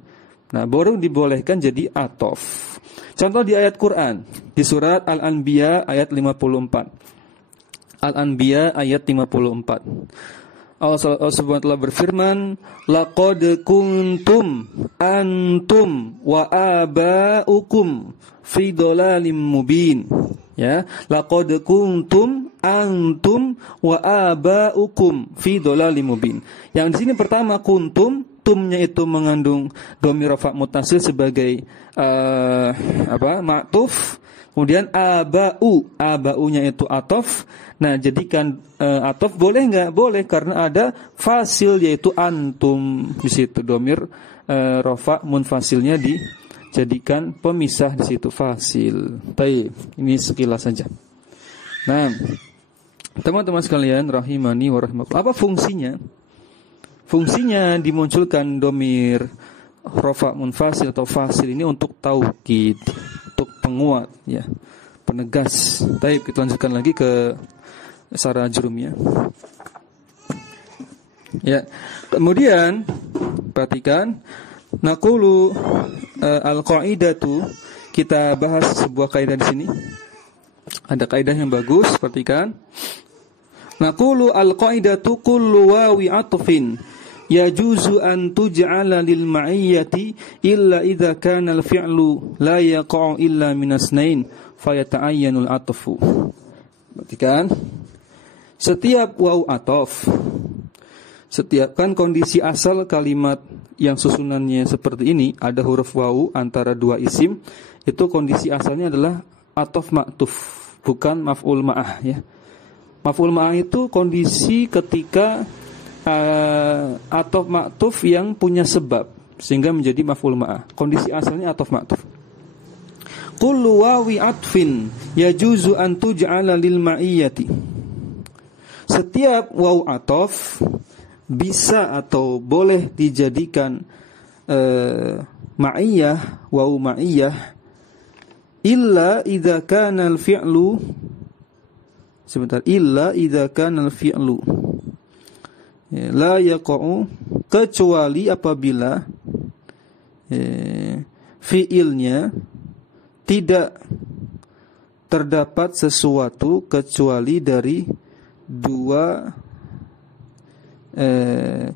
Nah, baru dibolehkan jadi atof. Contoh di ayat Quran, di surat Al-Anbiya ayat 54. Al-Anbiya ayat 54. Allah Subhanahu wa ta'ala berfirman, laqad kuntum antum wa aba'ukum fi dhalalim mubin. Ya, laqad kuntum antum wa aba'ukum fi dhalalim mubin. Yang di sini pertama kuntum, tumnya itu mengandung dhamir rafa' muttasil sebagai maktuf. Kemudian aba'unya itu atof. Nah, jadikan atof boleh nggak? Boleh, karena ada fasil yaitu antum di situ. Domir rofa munfasilnya dijadikan pemisah di situ, fasil. Baik, ini sekilas saja. Nah, teman-teman sekalian rahimani wa rahimakumullah. Apa fungsinya? Fungsinya dimunculkan domir rofa munfasil atau fasil ini untuk taukid, untuk penguat, ya, penegas. Baik, kita lanjutkan lagi ke syarah jurumiyah. Ya, kemudian perhatikan, naqulu al-qaidatu, kita bahas sebuah kaidah di sini. Ada kaidah yang bagus, perhatikan. Naqulu al-qaidatu kullu wawi atfin yajuzu an tuj'ala lil ma'iyyati illa idza kana al-fi'lu la yaqa'u illa min asnain fayata'ayyanu al-atfu. Perhatikan, setiap waw ataf, setiap kan kondisi asal kalimat yang susunannya seperti ini, ada huruf waw antara dua isim, itu kondisi asalnya adalah ataf ma'tuf, bukan maf'ul ma'ah, ya. Maf'ul ma'ah itu kondisi ketika ataf ma'tuf yang punya sebab sehingga menjadi maf'ul ma'ah. Kondisi asalnya ataf ma'tuf. Kullu wawi atfin yajuzu an tuj'ala lil ma'iyyati. Setiap waw ataf bisa atau boleh dijadikan ma'iyyah, waw ma'iyyah, illa idza kana al-fi'lu, sebentar, illa idza kana al-fi'lu la yaqa'u, kecuali apabila fi'ilnya tidak terdapat sesuatu kecuali dari dua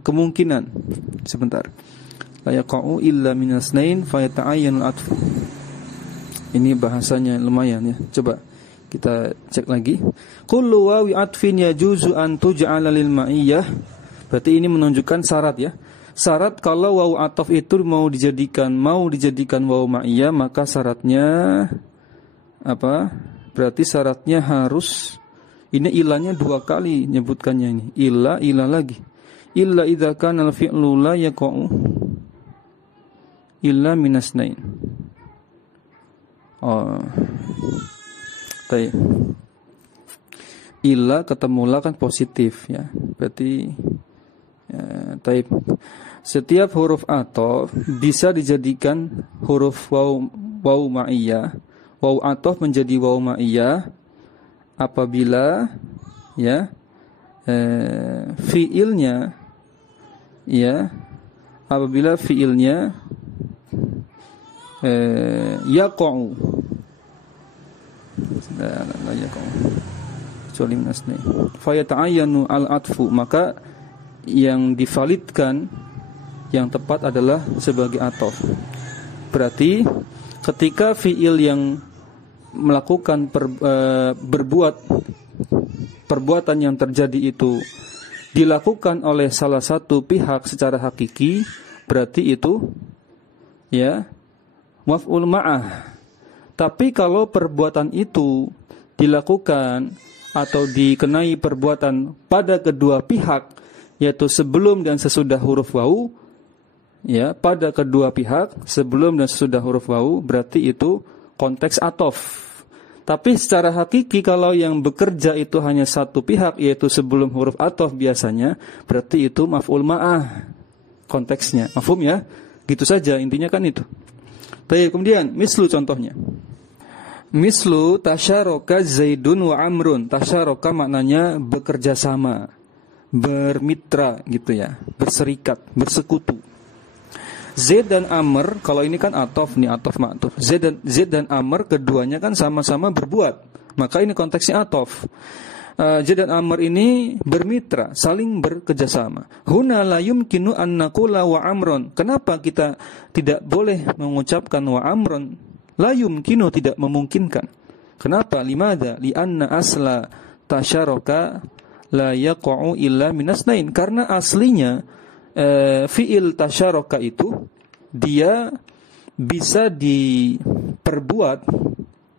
kemungkinan. Sebentar. La yaqa'u illa min asnain fa yata'ayyanu al-'atfu. Ini bahasanya lumayan, ya. Coba kita cek lagi. Kullu wawi 'atfin yajuzu an tuj'ala lil ma'iyyah. Berarti ini menunjukkan syarat, ya. Syarat kalau waw ataf itu mau dijadikan waw ma'iyah, maka syaratnya apa? Berarti syaratnya harus, ini ilahnya dua kali nyebutkannya ini. Ilah lagi. Illa idza kana al-fi'lu la yaqa'u illa minasnain. Oh. Baik. Illa ketemu la kan positif, ya. Berarti taib. Setiap huruf ataf bisa dijadikan huruf waw ma'iyah. Waw ataf menjadi waw ma'iyah apabila, ya, fiilnya, ya, apabila fiilnya yaqa'u, la yaqa'u kecuali minasni, fa yata'ayyanu al-'atfu, maka yang divalidkan yang tepat adalah sebagai ataf. Berarti ketika fiil yang melakukan perbuatan yang terjadi itu dilakukan oleh salah satu pihak secara hakiki, berarti itu, ya, maf'ul ma'ah. Tapi kalau perbuatan itu dilakukan atau dikenai perbuatan pada kedua pihak, yaitu sebelum dan sesudah huruf waw, ya, pada kedua pihak sebelum dan sesudah huruf waw, berarti itu konteks ataf. Tapi secara hakiki kalau yang bekerja itu hanya satu pihak, yaitu sebelum huruf ataf biasanya, berarti itu maf'ul ma'ah konteksnya. Mafhum, ya? Gitu saja intinya kan itu. Baik, kemudian mislu contohnya. Mislu tasyaroka Zaidun wa Amrun. Tasyaroka maknanya bekerja sama, bermitra gitu, ya, berserikat, bersekutu. Zaid dan Amr, kalau ini kan ataf nih, ataf ma'tuf. Zaid dan Amr keduanya kan sama-sama berbuat, maka ini konteksnya ataf. Zaid dan Amr ini bermitra, saling bekerjasama. Huna la yumkinu an naqula wa Amrun. Kenapa kita tidak boleh mengucapkan wa Amrun? La yumkinu, tidak memungkinkan. Kenapa? Limadha? Lianna asla tasyaroka la yaqa'u illa minasnain. Karena aslinya fi'il tasyaroka itu dia bisa diperbuat,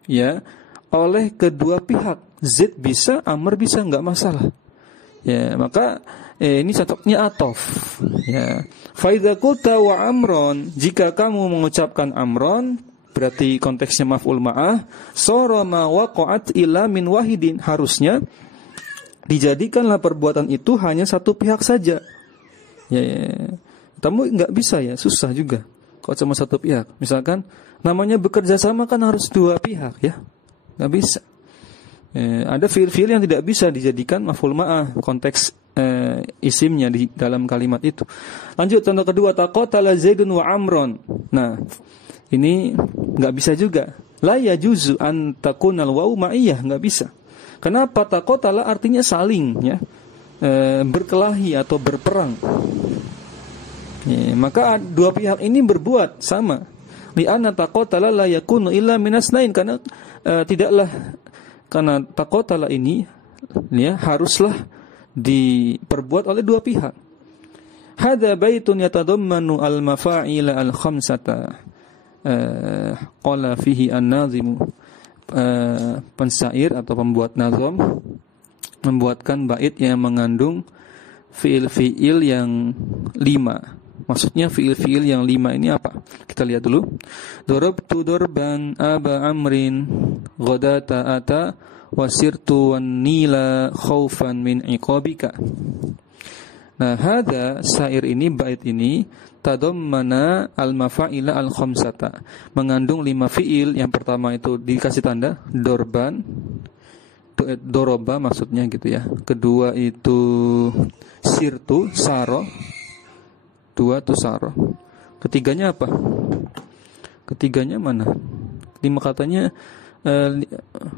ya oleh kedua pihak. Zaid bisa, Amr bisa, enggak masalah. Ya, maka ini cocoknya atof. Ya. Fa idza qulta wa amron, jika kamu mengucapkan amron, berarti konteksnya maf'ul ma'ah, sara ma waqa'at ila min wahidin, harusnya dijadikanlah perbuatan itu hanya satu pihak saja. Ya. Kamu enggak bisa ya, susah juga kalau cuma satu pihak. Misalkan namanya bekerja sama kan harus dua pihak ya. Enggak bisa. Ada fiil-fiil yang tidak bisa dijadikan maf'ul ma'ah konteks isimnya di dalam kalimat itu. Lanjut contoh kedua, taqatala Zaidun wa Amron. Nah, ini enggak bisa juga. La yajuzu an takunal waw ma'iyah, enggak bisa. Kenapa? Taqatala artinya saling ya. Berkelahi atau berperang. Ya, maka dua pihak ini berbuat sama. Li'anna taqatala la yakunu illa minasnain, karena karena taqatala ini ya haruslah diperbuat oleh dua pihak. Hadza baitun yatadammanu al-mafa'ila al-khamsata. Qala fihi an-nazimu. Pensair atau pembuat nazam membuatkan bait yang mengandung fiil-fiil yang 5. Maksudnya fiil-fiil yang 5 ini apa? Kita lihat dulu. Darabtu darban aba amrin ghadata ata wasirtu wan nila khaufan min iqabika. Nah, hadza syair ini, bait ini tadammana al-mafa'ila al-khamsata, mengandung 5 fiil. Yang pertama itu dikasih tanda dorban, doroba maksudnya gitu ya. Kedua itu sirtu, saro. Dua itu saro. Ketiganya apa? Ketiganya mana? 5 katanya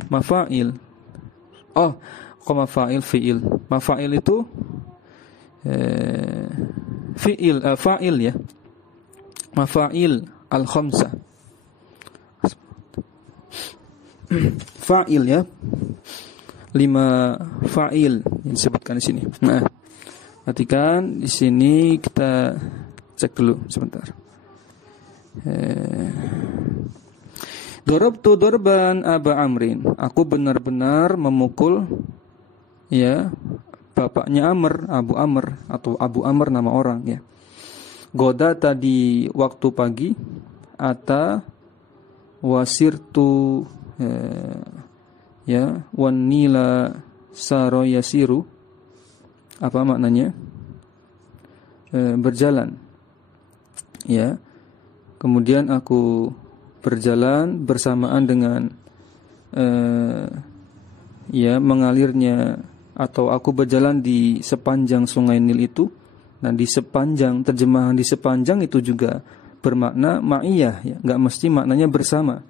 mafa'il. Oh, kok mafa'il fiil. Mafa'il itu fiil, fa'il ya. Mafa'il al-khamsah. Fa'il ya. 5 fa'il yang disebutkan di sini. Nah, perhatikan di sini, kita cek dulu sebentar. Darabtu darban aba amrin. Aku benar-benar memukul ya bapaknya Amr, Abu Amr, atau Abu Amr nama orang ya. Goda tadi waktu pagi, ata wasirtu ya wan nila saro yasiru. Apa maknanya? Berjalan ya. Kemudian aku berjalan bersamaan dengan ya mengalirnya, atau aku berjalan di sepanjang sungai Nil itu. Nah, di sepanjang, terjemahan di sepanjang itu juga bermakna ma'iyah ya, enggak mesti maknanya bersama.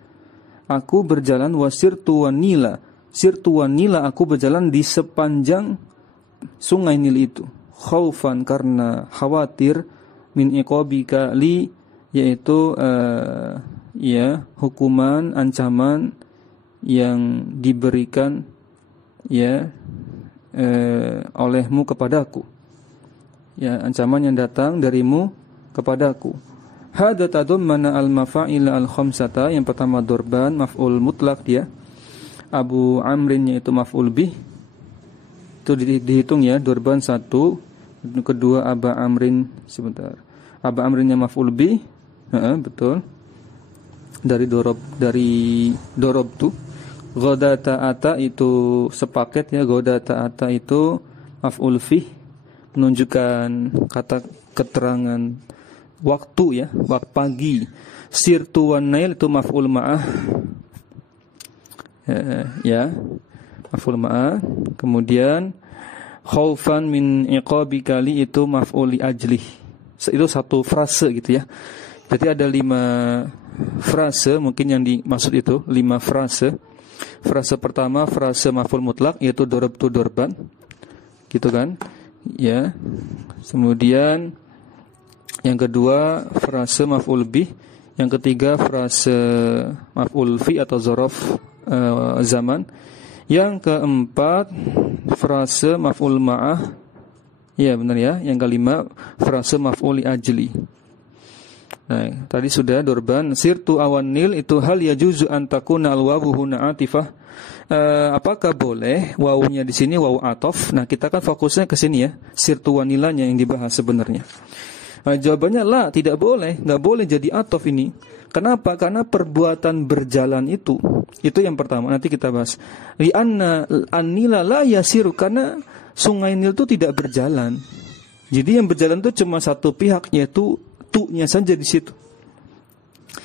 Aku berjalan wasirtu wan nila. Sirtu wan nila, aku berjalan di sepanjang sungai Nil itu. Khaufan, karena khawatir, min iqabika li, yaitu ya hukuman, ancaman yang diberikan ya olehmu kepadaku, ya ancaman yang datang darimu kepadaku. Hadza tadammana al-mafa'ila al-khamsata. Yang pertama dorban, maf'ul mutlak dia. Abu Amrin yaitu maf'ul bih, itu dihitung ya, dorban 1. Kedua aba amrin, sebentar, aba amrinnya maf'ul bih, betul, dari dorob tu. Goda ta'ata itu sepaket ya. Goda ta'ata itu maf'ul fih, menunjukkan kata keterangan waktu ya, waktu pagi. Sirtu wan nail itu maf'ul ma'ah ya, maf'ul ma'ah. Kemudian khaufan min iqabi kali itu maf'ul li ajlih. Itu satu frase gitu ya. Berarti ada 5 frase mungkin yang dimaksud itu, 5 frase. Frase pertama frase maf'ul mutlak, yaitu darabtu darban, gitu kan? Ya. Kemudian yang kedua frase maf'ul bih, yang ketiga frase maf'ul fi atau dzaraf zaman. Yang keempat frase maf'ul ma'ah. Ya, benar ya. Yang kelima frase maf'ul li ajli. Nah, tadi sudah durban sirtu awan nil itu hal yajuzu an takuna al-wawu huna atifah. Apakah boleh wawunya di sini wawu atof? Nah, kita kan fokusnya ke sini ya, sirtu wanilanya yang dibahas sebenarnya. Jawabannya lah, tidak boleh, nggak boleh jadi atof ini. Kenapa? Karena perbuatan berjalan itu yang pertama. Nanti kita bahas. Li'anna an-nila la yasiru, karena sungai Nil itu tidak berjalan. Jadi yang berjalan itu cuma satu pihak, yaitu tu-nya saja di situ.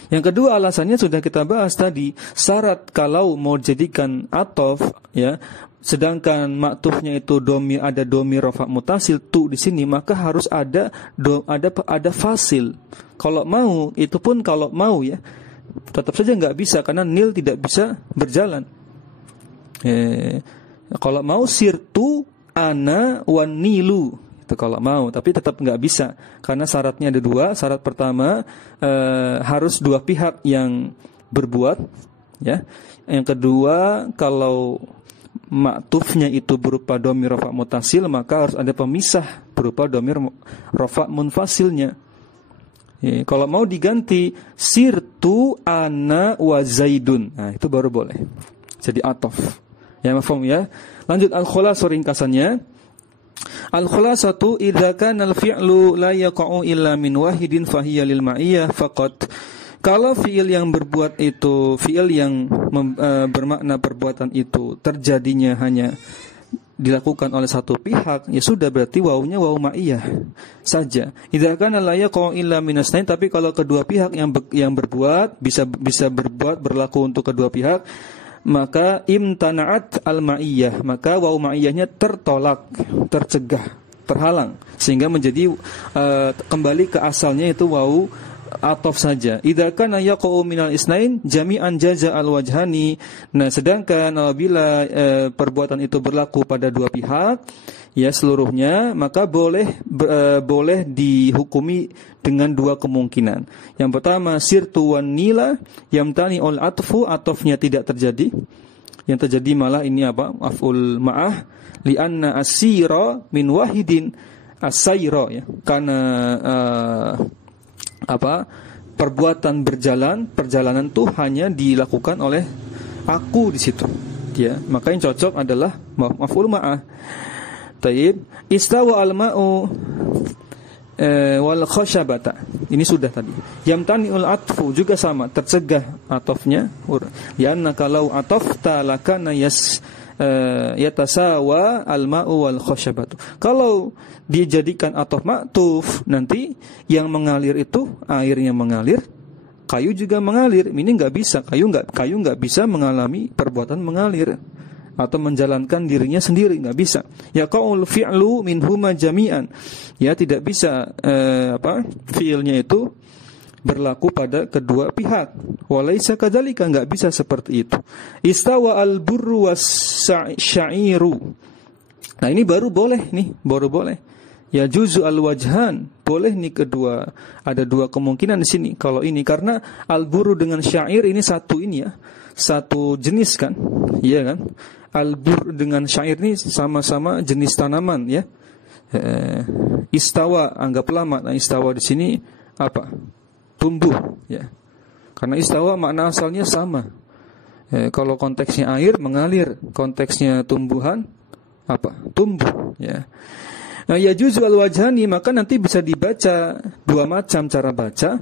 Yang kedua alasannya sudah kita bahas tadi, syarat kalau mau jadikan atof ya, sedangkan maktufnya itu domir, ada domir rafa mutasil tu di sini, maka harus ada fasil. Kalau mau, itu pun kalau mau ya, tetap saja nggak bisa karena Nil tidak bisa berjalan. Kalau mau sirtu ana wan nilu itu kalau mau, tapi tetap nggak bisa karena syaratnya ada dua. Syarat pertama harus dua pihak yang berbuat, ya. Yang kedua, kalau maktufnya itu berupa domir rafa mutasil, maka harus ada pemisah berupa domir rafa munfasilnya. Kalau mau diganti sirtu ana wa zaidun, nah itu baru boleh jadi atof. Ya, mafhum ya. Lanjut al-khulasah ringkasannya. Al-khulasatu idza kana al-fi'lu la yaqa'u illa min wahidin fahiya lil ma'iyyah faqat. Kalau fi'il yang berbuat itu, fi'il yang bermakna perbuatan itu terjadinya hanya dilakukan oleh satu pihak, ya sudah berarti wawunya wawu ma'iyah saja. Idza kana la yaqa'u illa min asnain, tapi kalau kedua pihak yang berbuat bisa berbuat berlaku untuk kedua pihak, maka imtana'at al-ma'iyyah, maka wawu ma'iyyahnya tertolak, tercegah, terhalang, sehingga menjadi kembali ke asalnya itu wawu atof saja. Idza kana yaqa'u minal isnain jami'an jaza al-wajhani. Nah, sedangkan apabila perbuatan itu berlaku pada dua pihak, ya seluruhnya, maka boleh dihukumi dengan dua kemungkinan. Yang pertama sirtu wan nila yamtani ul atfu, atofnya tidak terjadi. Yang terjadi malah ini apa? Af'ul ma'ah li'anna asira min wahidin asayra, ya. Karena perbuatan perjalanan tuh hanya dilakukan oleh aku di situ, ya. Maka yang cocok adalah maf'ul ma'ah. Taib, istawa al-ma'u wal khashabata. Ini sudah tadi. Yamtani'ul atfu juga sama, tercegah atofnya. Lianna kalau atofta lakana yatasawa al-ma'u wal khashabatu. Kalau dia jadikan atof maktuf, nanti yang mengalir itu airnya mengalir, kayu juga mengalir. Ini enggak bisa, kayu enggak bisa mengalami perbuatan mengalir atau menjalankan dirinya sendiri, enggak bisa. Ya qaul fi'lu minhuma jami'an. Ya tidak bisa fi'ilnya itu berlaku pada kedua pihak. Walaisa kadzalika, enggak bisa seperti itu. Istawa al-burru was-sya'iru. Nah, ini baru boleh. Ya juzu al-wajhan, boleh nih kedua. Ada dua kemungkinan di sini. Kalau ini karena al-burru dengan syair ini satu ini ya. Satu jenis kan? Iya kan? Al-bur dengan syair ini sama-sama jenis tanaman ya. Istawa, anggaplah makna istawa di sini apa? Tumbuh ya. Karena istawa makna asalnya sama. Kalau konteksnya air mengalir, konteksnya tumbuhan apa? Tumbuh ya. Nah, ya juzul wajhani, maka nanti bisa dibaca dua macam cara baca.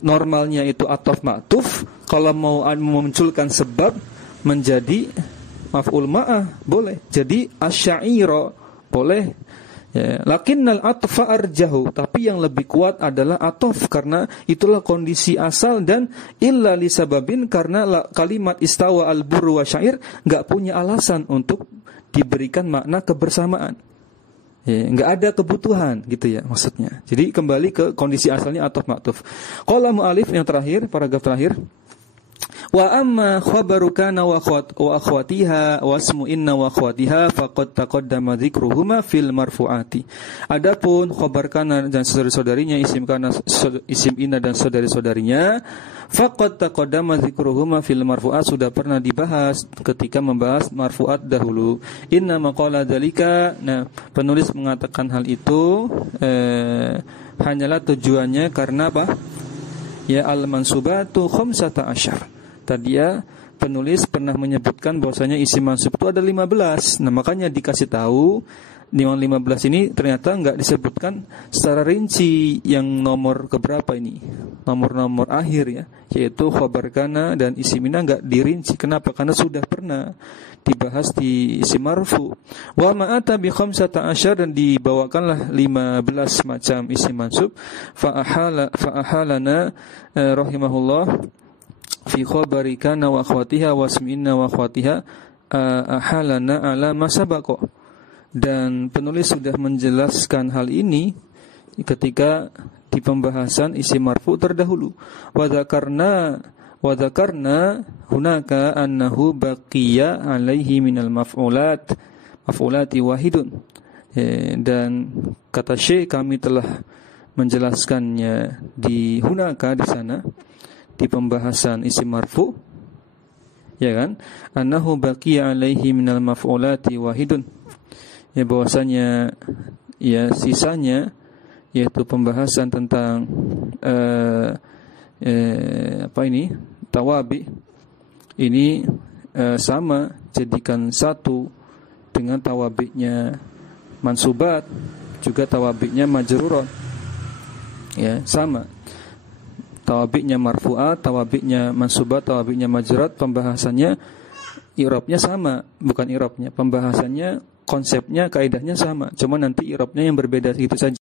Normalnya itu atof maktuf, kalau mau memunculkan sebab menjadi maf'ul ma'ah boleh. Jadi asyairo boleh. Ya, lakinnal atfa arjahu, tapi yang lebih kuat adalah atof karena itulah kondisi asal, dan illa li sababin, karena kalimat istawa al-burru wa syair enggak punya alasan untuk diberikan makna kebersamaan. Ya, enggak ada kebutuhan gitu ya maksudnya. Jadi kembali ke kondisi asalnya atof maktuf. Qala mu'alif yang terakhir, paragraf terakhir. Wa amma khabaru kana wa akhwatiha wa ismu inna wa akhwatiha faqad taqaddama dzikruhuma fil marfu'ati. Adapun khabar kana dan saudari-saudarinya, isim kana, isim inna dan saudari-saudarinya, faqad taqaddama dzikruhuma fil marfu'at, sudah pernah dibahas ketika membahas marfu'at dahulu. Inna maqala dzalika, nah penulis mengatakan hal itu hanyalah tujuannya karena apa? Ya al-mansubatu khamsata asyar. Tadi ya penulis pernah menyebutkan bahwasanya isim mansub itu ada 15. Nah, makanya dikasih tahu yang 15 ini ternyata enggak disebutkan secara rinci yang nomor keberapa ini. Nomor-nomor akhir ya, yaitu khabar kana dan isim mina enggak dirinci. Kenapa? Karena sudah pernah dibahas di isim marfu. Wa ma'ata bi khamsata asyar, dan dibawakanlah 15 macam isim mansub. Fa ahalana rahimahullah fi khabari kana wa akhwatiha wa isminna wa akhwatiha ahalana ala ma sabaqa. Dan penulis sudah menjelaskan hal ini ketika di pembahasan isim marfu terdahulu. Wa dzakarna hunaka annahu baqiya alaihi minal maf'ulati wahidun. Dan kata Syekh, kami telah menjelaskannya di hunaka, di sana di pembahasan isim marfu, ya kan, annahu baqiya alaihi minal maf'ulati wahidun, ya bahwasanya ya sisanya yaitu pembahasan tentang tawabi ini sama, jadikan satu dengan tawabiknya mansubat, juga tawabiknya majrurat, ya sama. Tawabiknya marfu'at, tawabiknya mansubat, tawabiknya majrurat, pembahasannya i'rabnya sama, bukan i'rabnya, pembahasannya, konsepnya, kaidahnya sama, cuma nanti i'rabnya yang berbeda, gitu saja.